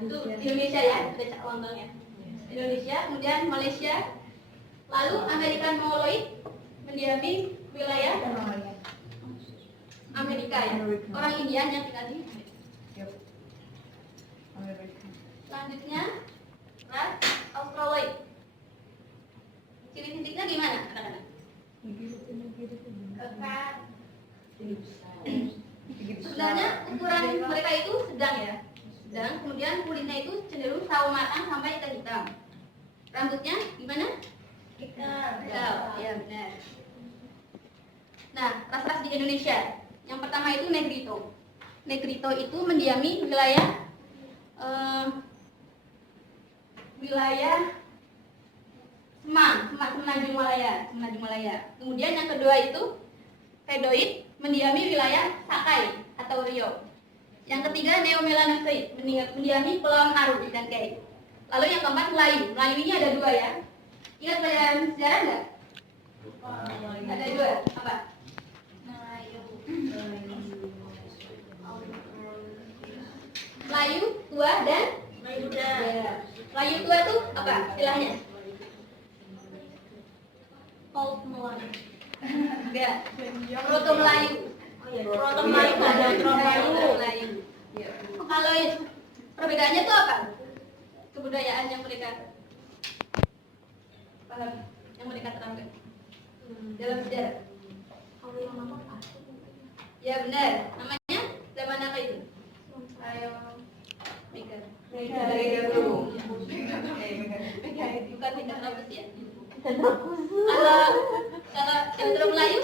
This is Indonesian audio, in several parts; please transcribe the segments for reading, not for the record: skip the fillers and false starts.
Itu di Indonesia ya, ada contohnya. Indonesia, kemudian Malaysia, lalu American Mongoloid mendiami wilayah Amerika ya. Orang India yang tinggal di Amerika. Selanjutnya ras Australoid. Ciri-cirinya gimana katakan? Sebenarnya ukuran mereka itu sedang ya, sedang. Kemudian kulitnya itu cenderung sawo matang sampai ke hitam. Rambutnya gimana? Hitam. Ya benar. Nah, ras-ras di Indonesia. Yang pertama itu Negrito. Negrito itu mendiami wilayah Semenanjung Malaya. Kemudian yang kedua itu Redoid mendiami wilayah Sakai atau Riau. Yang ketiga Neomelanozoid mendiami Kepulauan Aru dan Kei. Lalu yang keempat Melayu. Melayu ini ada dua ya. Ingat pelajaran sejarah nggak? Ada dua. Apa? Melayu tua dan Melayu muda. Ya. Melayu tua itu apa istilahnya? Old Melayu. Enggak. Proto Melayu. Proto Melayu ada Proto Melayu. Kalau perbedaannya itu apa? Kebudayaan yang mereka paham, yang mereka terangkan dalam sejarah. Ya benar. Namanya zaman apa itu? Ayo. Mega dulu. Bukan tidak terus ya. Kalau Cendro Melayu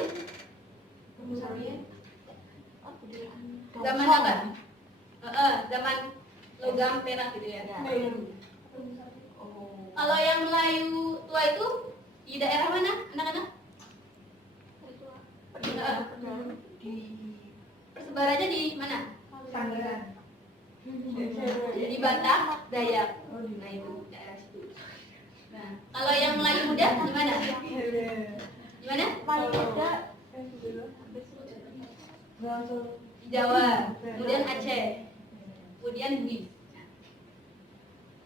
zaman apa? Zaman logam perak gitu ya. Kalau yang Melayu tua itu di daerah mana, anak-anak? Persebarannya di mana? Tangerang. Di Batak, Dayak. Nah itu daerah situ. Nah, kalau yang Melayu muda di mana? Di mana? Melayu muda di Jawa, kemudian Aceh, kemudian Bugis.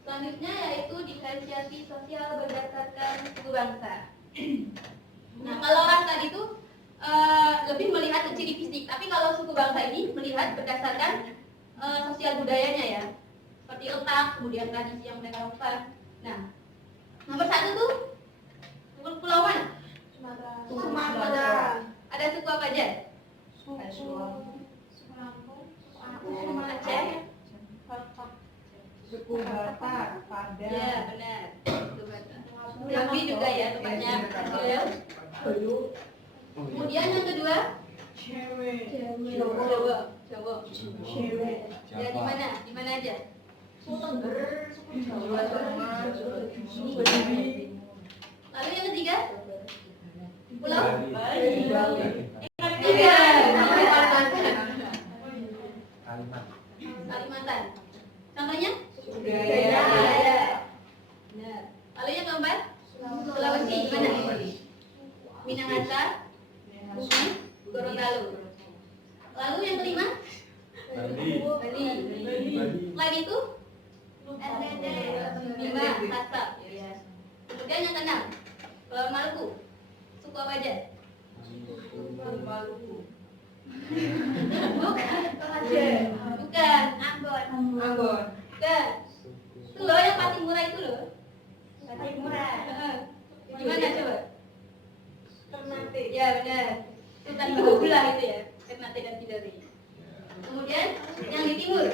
Selanjutnya yaitu diferensiasi sosial berdasarkan suku bangsa. Nah, kalau ras tadi itu lebih melihat ke ciri fisik, tapi kalau suku bangsa ini melihat berdasarkan sosial budayanya ya, seperti letak, kemudian tradisi yang mereka lakukan. Nah, nomor satu tuh pulau mana? Sumatera. Ada suku apa aja? Suku Aceh, suku Batak, Padang. Ya benar, suku Batak. Jambi juga ya tempatnya. Kemudian yang kedua, Jawa. Ya di mana? Di mana aja? Lalu yang ketiga, pulau Kalimantan. Contohnya? Gaya. Benar. Lalu yang keempat, Sulawesi di mana? Minahasa, Bugis, Gorontalo. Lalu yang kelima, Bali. Selain itu, NTT, Bima, Sasak. Kemudian yang keenam, Pulau Maluku. Suku apa aja? Maluku. Bukan, Ambon. Bukan. Itu loh yang paling murah itu loh. Paling murah. Gimana coba? Ternate. Ya benar. Itu kan gula itu ya. Ternate dan Bidari. Kemudian yang di timur.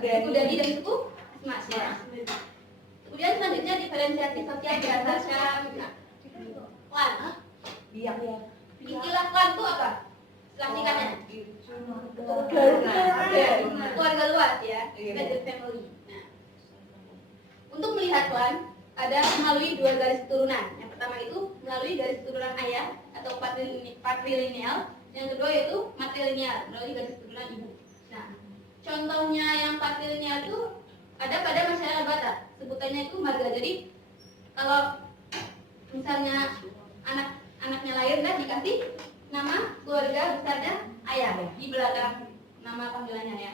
Suku Dadi dan suku Asmat ya. Kemudian selanjutnya diferensiasi sosial berdasarkan klan. Istilah klan itu apa? Istilah singkatnya? Keluarga luas ya. Extended family. Nah, untuk melihat klan ada melalui dua garis keturunan. Yang pertama itu melalui garis keturunan ayah atau patrilineal. Yang kedua yaitu matrilineal melalui garis keturunan ibu. Nah, contohnya yang patrilineal itu ada pada masyarakat Batak. Sebutannya itu marga. Jadi kalau misalnya anaknya lahir dan dikasih nama keluarga besarnya ayah di belakang nama panggilannya ya.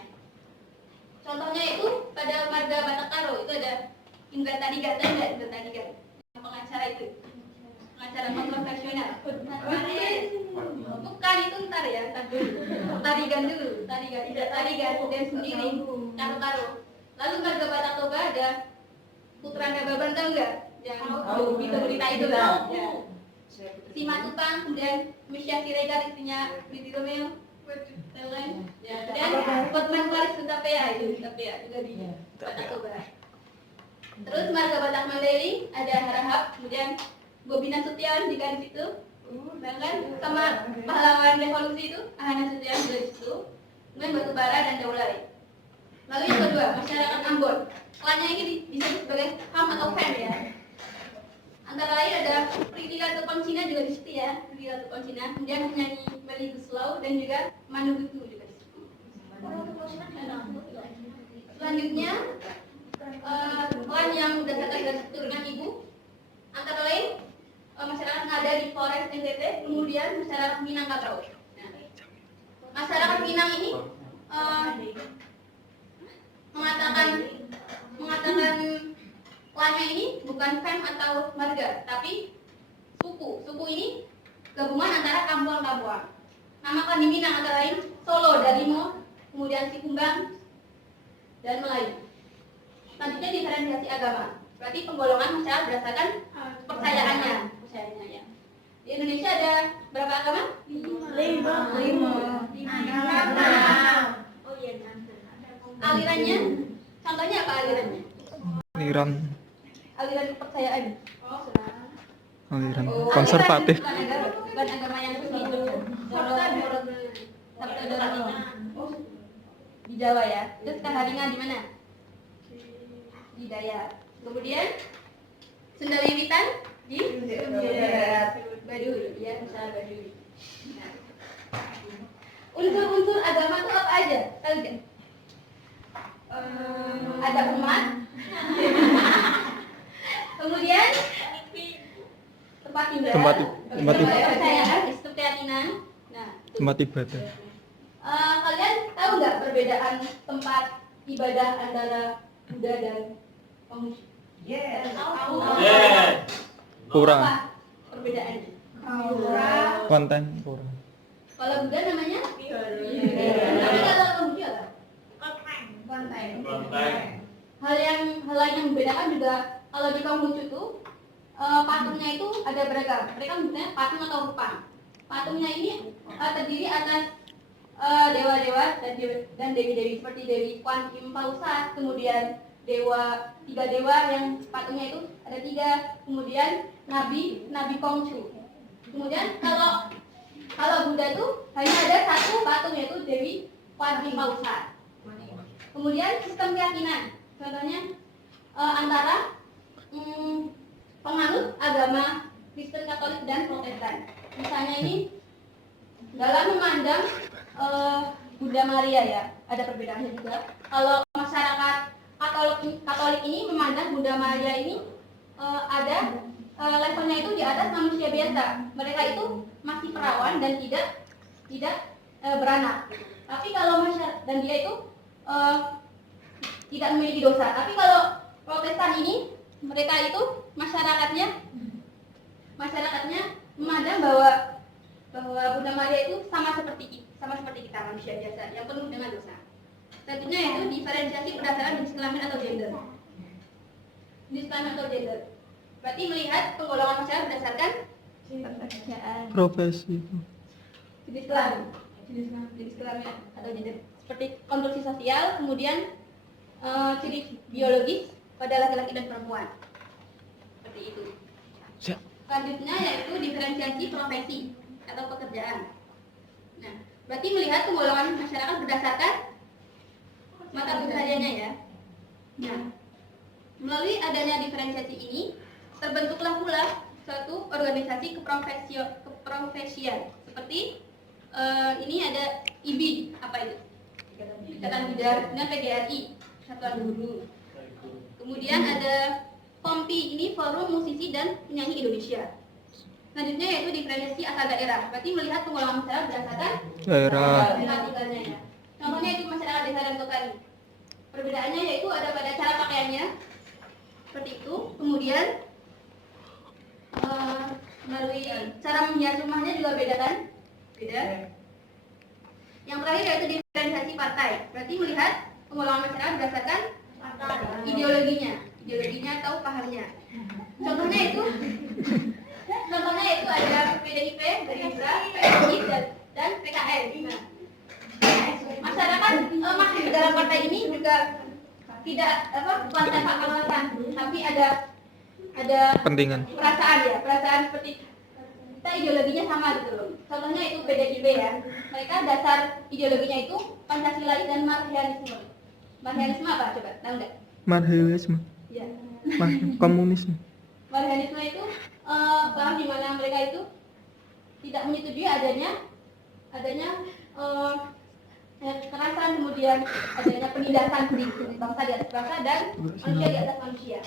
Contohnya itu pada marga Batak Karo itu ada Indra Tarigan, ada nggak Indra Tarigan? Pengacara itu, pengacara kontroversial. Bukan itu ntar ya, ntar dulu. Tarigan dulu, Tarigan, Indra Tarigan dan sendiri, Karo-Karo. Lalu marga Batak Toba ada Putra Nababan, tahu nggak? Yang itu berita itu lah. Ya. Si Matupang, kemudian Misha Siregar istrinya Priti Romeo, Telen, dan Hotman Paris Utapea itu Utapea juga di Batak Toba. Terus marga Batak Mandailing ada Harahap, kemudian Bobi Nasution juga di situ, bahkan sama pahlawan revolusi itu Ahana Nasution juga di situ, kemudian Batubara dan Daulay. Lalu yang kedua masyarakat Ambon, klannya ini disebut sebagai HAM atau FEM ya. Antara lain ada Priti Latukonsina juga di situ ya, Priti Latukonsina, kemudian penyanyi Melly Guslau dan juga Manu Gutu juga di situ. Selanjutnya klan yang berdasarkan garis keturunan ibu, antara lain masyarakat Ngada di Flores NTT, kemudian masyarakat Minangkabau. Nah, masyarakat Minang ini mengatakan klannya ini bukan fam atau marga, tapi suku. Suku ini gabungan antara kampuan-kampuan. Nama klan di Minang antara lain Solo, Dalimo, kemudian Sikumbang, dan Melayu. Selanjutnya diferensiasi agama. Berarti penggolongan masyarakat berdasarkan kepercayaannya ya. Di Indonesia ada berapa agama? 5. Oh iya, alirannya, contohnya apa alirannya? Aliran kepercayaan. Aliran konservatif. Bukan agama yang resmi. Sabta Dorona. Di Jawa ya. Terus Kaharingan di mana? Di Dayak. Kemudian Sunda Wiwitan di Baduy, ya, misalnya Baduy. Nah. Unsur-unsur agama itu apa aja? Tahu nggak? Ada umat. Kemudian tempat tinggal, kepercayaan, sistem keyakinan. Nah, tempat ibadah. Kalian tahu nggak perbedaan tempat ibadah antara Buddha dan Konghucu? Pura. Apa perbedaannya? Konten pura. Kalau Buddha namanya? Tapi kalau Konghucu apa? Hal lain yang membedakan juga kalau di Konghucu itu patungnya itu ada beragam. Mereka menyebutnya patung atau rupang. Patungnya ini terdiri atas dewa-dewa dan dewi-dewi seperti Dewi Kwan Im Pausat, kemudian tiga dewa yang patungnya itu ada 3, kemudian Nabi Konghucu. Kemudian kalau Buddha itu hanya ada 1 patung yaitu Dewi Kwan Im Pausat. Kemudian sistem keyakinan, contohnya antara penganut agama Kristen, Katolik, dan Protestan. Misalnya ini dalam memandang Bunda Maria ya, ada perbedaannya juga. Kalau masyarakat Katolik ini memandang Bunda Maria ini ada levelnya itu di atas manusia biasa. Mereka itu masih perawan dan tidak beranak. Tapi kalau masyarakat dan dia itu tidak memiliki dosa. Tapi kalau Protestan ini mereka itu masyarakatnya memandang bahwa Bunda Maria itu sama seperti kita manusia biasa yang penuh dengan dosa. Tentunya itu diferensiasi berdasarkan jenis kelamin atau gender. Jenis kelamin atau gender. Berarti melihat penggolongan masyarakat berdasarkan Profesi. jenis kelamin atau gender. Seperti konstruksi sosial, kemudian ciri biologis pada laki-laki dan perempuan. Seperti itu. Selanjutnya yaitu diferensiasi profesi atau pekerjaan. Nah, berarti melihat penggolongan masyarakat berdasarkan mata pencahariannya ya. Nah, melalui adanya diferensiasi ini terbentuklah pula suatu organisasi keprofesian seperti ini ada IBI, apa itu? Ikatan Bidar, dengan PGRI, Satuan Guru. Kemudian ada FOMPI, ini Forum Musisi dan Penyanyi Indonesia. Selanjutnya yaitu diferensiasi asal daerah. Berarti melihat penggolongan masyarakat berdasarkan Daerah. tempat tinggalnya ya. Contohnya itu masyarakat desa dan kota ini. Perbedaannya yaitu ada pada cara pakaiannya, seperti itu. Kemudian melalui cara menghias rumahnya juga beda kan? Beda. Yang terakhir yaitu diferensiasi partai. Berarti melihat penggolongan masyarakat berdasarkan ideologinya atau pahamnya. Contohnya itu ada PDIP, Gerindra, PSI dan PKS. Nah, masyarakat masuk di dalam partai ini juga tidak bukan tanpa alasan, tapi ada Pentingan. perasaan seperti kita ideologinya sama gitu loh. Contohnya itu PDIP ya. Mereka dasar ideologinya itu Pancasilais dan Marxianisme. Marxianisme apa coba? Tahu enggak? Marxianisme. Iya. Komunisme. Marxianisme itu paham di mana mereka itu tidak menyetujui adanya kekerasan, kemudian adanya penindasan di bangsa di atas bangsa dan manusia di atas manusia.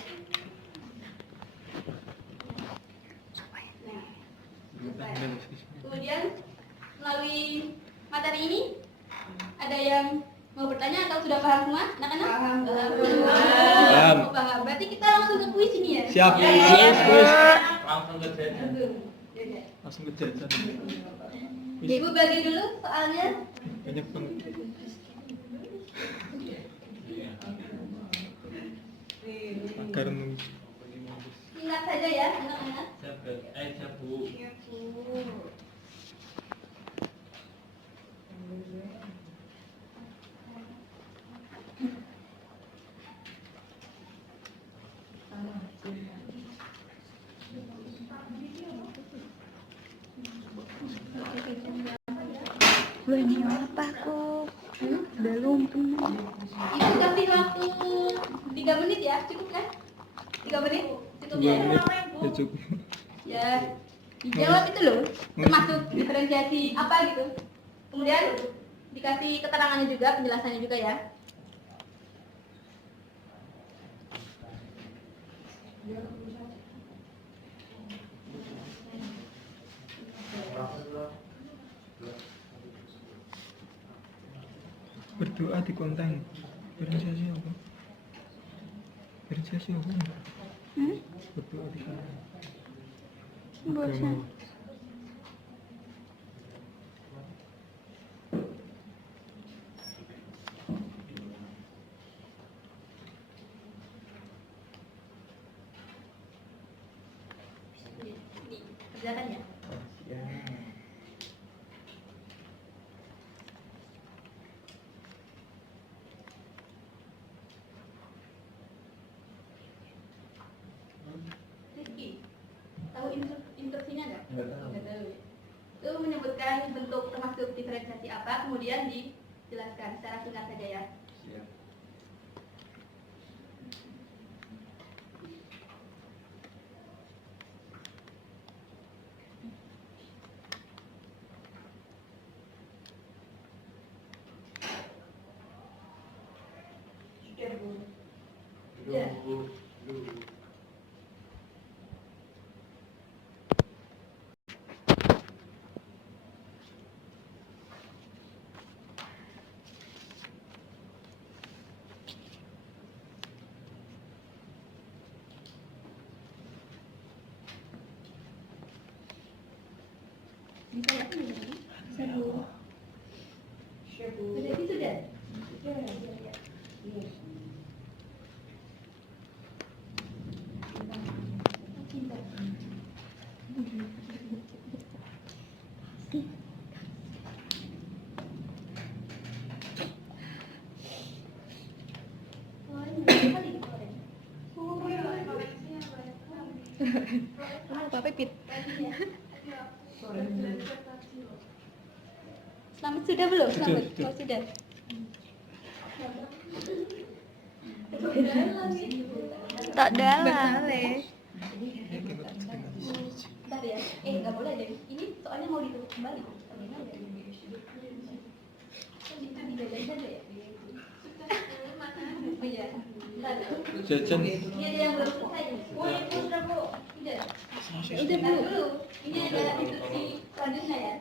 Nah, kemudian melalui materi ini ada yang mau bertanya atau sudah paham semua? Anak-anak? Paham. Oh, paham. Berarti kita langsung ke kuis ini ya? Siap. Kuis. Langsung ke jajan. Langsung ke jajan. Ibu bagi dulu soalnya. Banyak banget. Agar Singkat saja ya, anak-anak. Siap, Bu. Belum apa kok? Belum pernah. Ibu kasih waktu 3 menit ya, cukup kan? 3 menit? Cukup 2 ya? menit. Ya cukup. Ya, dijawab itu loh, termasuk diferensiasi apa gitu. Kemudian dikasih keterangannya juga, penjelasannya juga ya. Berdoa di konten. Diferensiasi apa? Diferensiasi apa? Berdoa di konten. Bosan. Kerjakan ya. Rizky, tahu instruksinya nggak? Nggak tahu ya. Itu menyebutkan bentuk termasuk diferensiasi apa, kemudian dijelaskan secara singkat saja ya. Ya. Bisa ya? Sudah gitu sudah. Apa pipit? Selamat sudah belum? Selamat. Sudah. Oh, sudah. Tak dalam. Bentar ya. Nggak boleh deh. Ini soalnya mau ditutup kembali. Oh iya. Bentar. Jajan. Ini ada yang belum selesai. Oh, itu sudah Bu. Sudah. Udah dulu. Ini ada instruksi selanjutnya ya.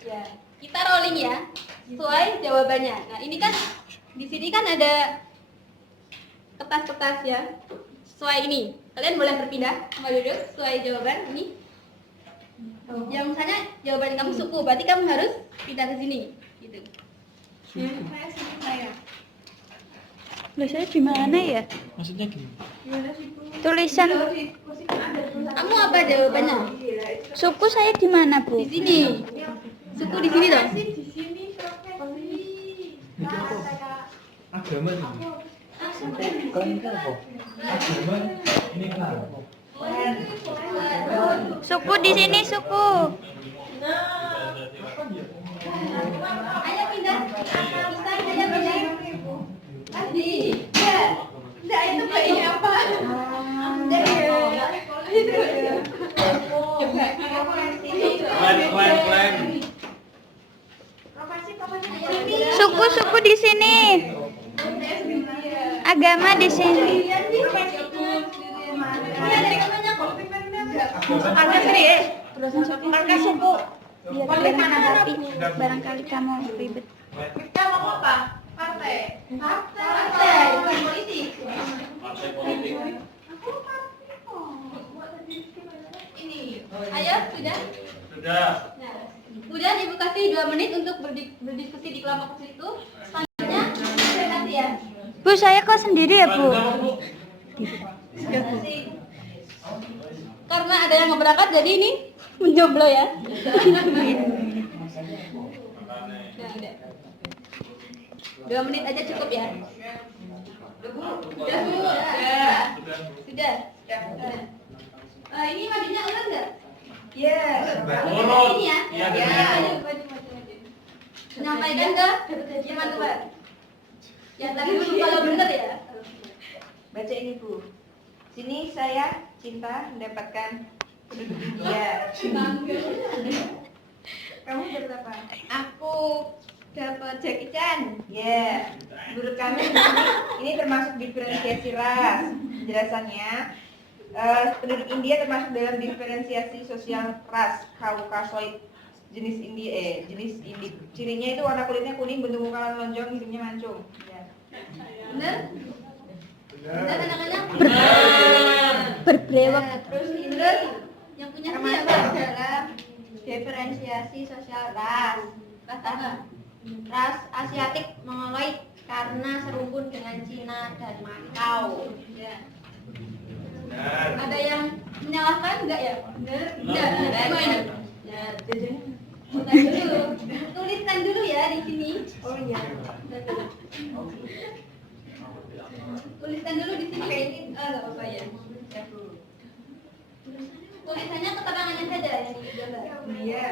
Ya, kita rolling ya. Sesuai jawabannya. Nah, ini kan di sini kan ada kertas-kertas ya. Sesuai ini. Kalian boleh berpindah sama duduk sesuai jawaban ini. Yang misalnya jawaban kamu suku, berarti kamu harus pindah ke sini gitu. Saya suku saya. Lah saya di mana ya? Maksudnya gimana? Tulisan Kamu apa jawabannya? suku saya di mana, Bu? Di sini. Suku di sini dong. Itu apa? Agama ini. Kalian itu apa? Agama ini kan. Suku di sini, suku. Ayo pindah. Bisa ayo pindah. Tadi. Ya. Enggak itu kayaknya apa? Plan. Suku di sini. Agama di sini. Marga suku. Biar menghadapi barangkali kamu ribet. Kita mau apa? Partai. Partai, bukan politik. Partai politik. Ini. Ayo, sudah? Sudah. Nah, kemudian Ibu kasih 2 menit untuk berdiskusi di kelompok kecil itu. Selanjutnya, presentasi ya. Bu, saya kok sendiri ya, Bu? Karena ada yang mau berangkat, jadi ini menjomblo ya. Nah, udah. 2 menit aja cukup ya. Sudah, Bu. Sudah. Ini majunya ulang nggak? Yes. Urut. Ini ya. Iya, Ya, benar. ayo maju. Menyampaikan ke teman-teman. Yang tadi dulu kalau bener ya. Baca ini, Bu. Sini saya Cinta mendapatkan penduduk India. Kamu dapat apa? Aku dapat Jackie Chan. Ya. Menurut kami ini termasuk diferensiasi ras. Penjelasannya, penduduk India termasuk dalam diferensiasi sosial ras Kaukasoid jenis Indik. Cirinya itu warna kulitnya kuning, bentuk muka lonjong, hidungnya mancung. Ya. Bener? Bener anak-anak? Berbrewok. Nah, terus Indra yang punya Termasuk siapa? dalam diferensiasi sosial ras. Ras apa? Ras Asiatik Mongoloid karena serumpun dengan Cina dan Macau. Ya. Ada yang menyalahkan enggak ya? Bener? Enggak. Semua ini. Ya, bukan dulu. Tuliskan dulu ya di sini. Oh iya. Tuliskan dulu di sini. Enggak apa-apa ya. Tulisannya keterangannya saja yang di gambar. Iya.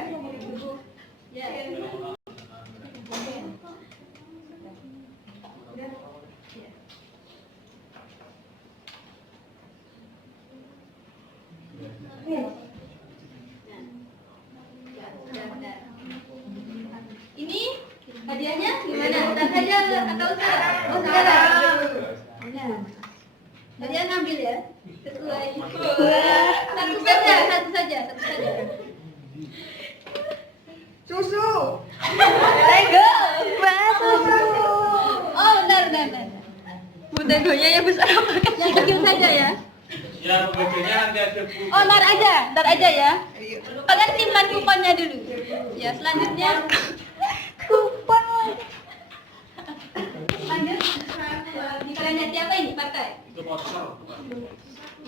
Ya. Ini hadiahnya gimana? Ustaz saja atau Ustaz? Oh, sekarang. Ya. Hadiah ngambil ya. Sesuai. Satu saja. Susu. Lego. Wah, susu. Oh, benar. Butegonya yang besar apa kan? Yang kecil saja ya. Ya, pembacanya nanti ada buku. Oh, ntar aja ya. Kalian simpan kuponnya dulu. Ya, selanjutnya Kupon. lanjut. Kalian lihat siapa ini partai? Itu poster.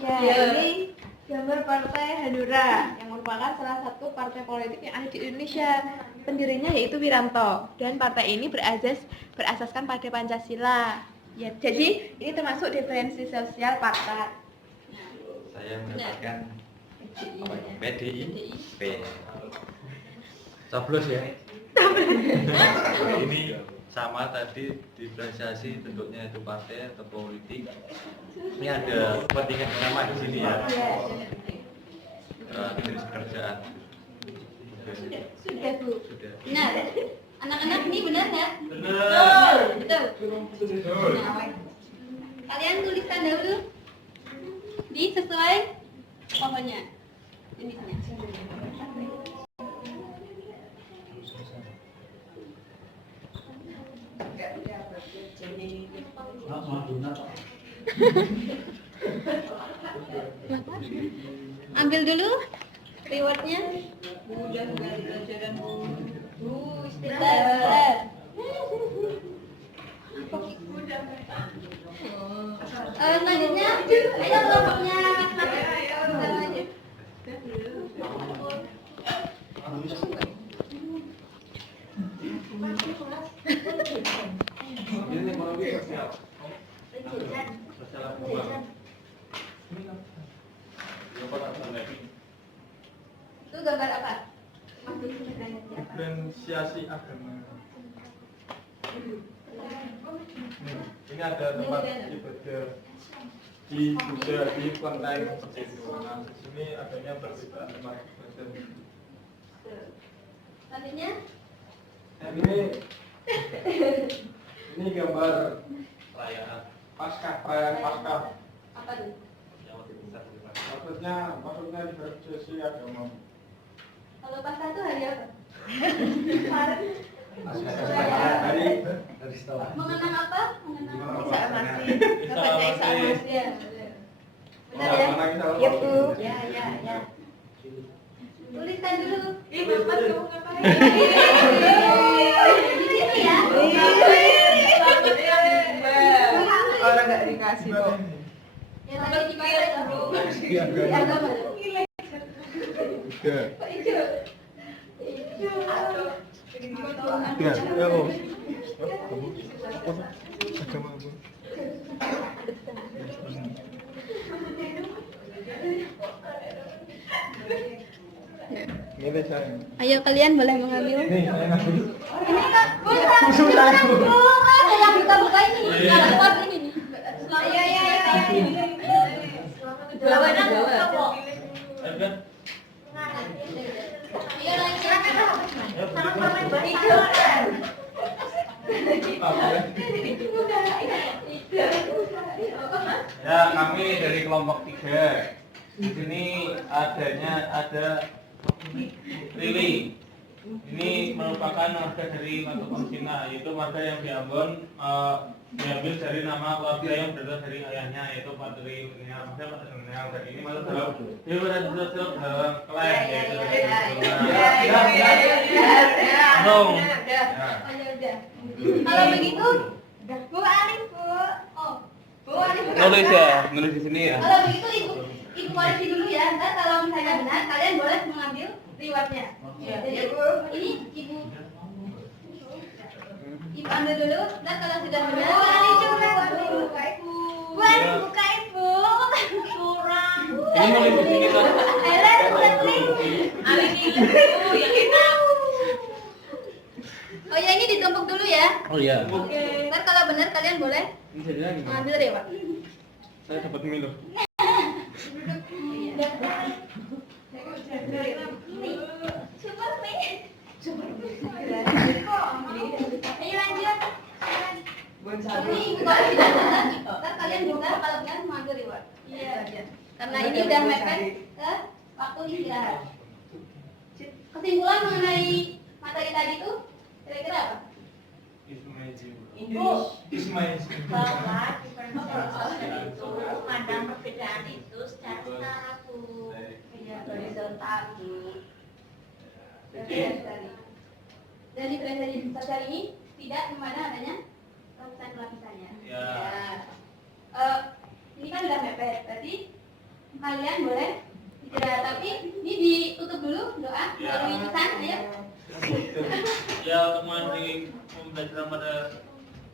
Ya, Ya. ini gambar Partai Hanura yang merupakan salah satu partai politik yang ada di Indonesia. Pendirinya yaitu Wiranto dan partai ini berasaskan pada Pancasila. Ya, jadi ini termasuk diferensi sosial partai. Saya mendapatkan apa ya? PDIP. Coblos ya. Ini sama tadi diferensiasi bentuknya itu partai atau politik. Ini ada kepentingan bersama di sini ya. Jenis pekerjaan. Sudah, Bu. Sudah. Benar. Anak-anak ini benar nggak? Benar. Betul. Nah, kalian tuliskan dahulu di sesuai pokoknya. Ini. Ambil dulu rewardnya. Udah ganti pelajaran. Bentar. Selanjutnya, ayo kelompoknya sama aja. Ini ekonomi sosial. Sosial apa? Itu gambar apa? Mas Desi bertanya siapa? Diferensiasi agama. Ini ada tempat ibadah di Buddha di kelenteng Jeju. Nah, di sini adanya perbedaan tempat ibadah. Selanjutnya, Nah, ini gambar Perayaan perayaan Paskah. apa tuh? yang lebih besar dari Maksudnya diferensiasi agama. Kalau Paskah itu hari apa? Dari setelah. Mengenang apa? Mengenang Isa masih. Isa Baca Isa masih. masih. Iya, benar ya? Ya Bu. Ya. Tuliskan dulu. Ih, Bapak kamu ngapain? Di situ ya. Orang nggak dikasih kok. Yang tadi di mana itu? Iya, Di agama. Tiga. Kok hijau? Tiga. Ya, oh. Agama apa? Ini saya. Ayo kalian boleh mengambil. Nih, saya ngambil. Ini kan bukan yang buka-buka ini. Ada kuat ini nih. Iya. Lawannya apa? Edgar, Iya lagi. ya kami dari kelompok 3. Di sini ada Lili. Ini merupakan marga dari Matukan Cina, yaitu marga yang di Ambon diambil dari nama keluarga yang berasal dari ayahnya, yaitu patrilineal. Maksudnya patrilineal. Dan ini masuk dalam dia berada dalam klan, yaitu dari Bandung. Oh ya udah. Kalau begitu, Bu Alif Bu. Oh, Bu Alif. Nulis di sini ya. Kalau begitu ibu koreksi dulu ya. Ntar kalau misalnya benar, kalian boleh mengambil rewardnya. Jadi ini ibu ambil dulu. Ntar kalau sudah benar, Bu Alif coba buka ibu. Bu Alif buka ibu. Kurang. Ini nulis di sini kan. Ayolah, buka tulis. Alif itu yang kita. Oh ya, ini ditumpuk dulu ya. Oh iya. Ntar kalau benar kalian boleh Ini jadinya gimana? mengambil reward. Saya dapat Milo. Ayo lanjut. Ini ibu kalau tidak benar, ntar kalian bisa kalau benar mengambil reward. Iya. Karena ini udah mepet ke waktu istirahat. Kesimpulan mengenai materi tadi itu kira-kira apa? Ismail. Bahwa diferensiasi itu memandang perbedaan itu secara setara Bu. Iya, horizontal. Dan diferensiasi sosial ini tidak memandang adanya lapisan-lapisannya. Ya. Ini kan udah mepet, berarti kalian boleh istirahat. Tapi ini ditutup dulu doa melalui pesan, ayo. Ya untuk mengakhiri pembelajaran pada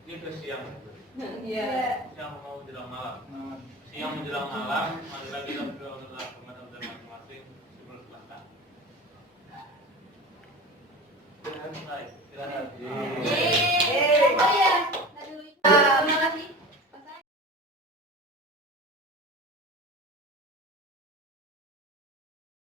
ini ke siang. Iya. Siang mau menjelang malam. Siang menjelang malam, marilah kita berdoa untuk kepada masing-masing sebelum selesai. Istirahat. Iya.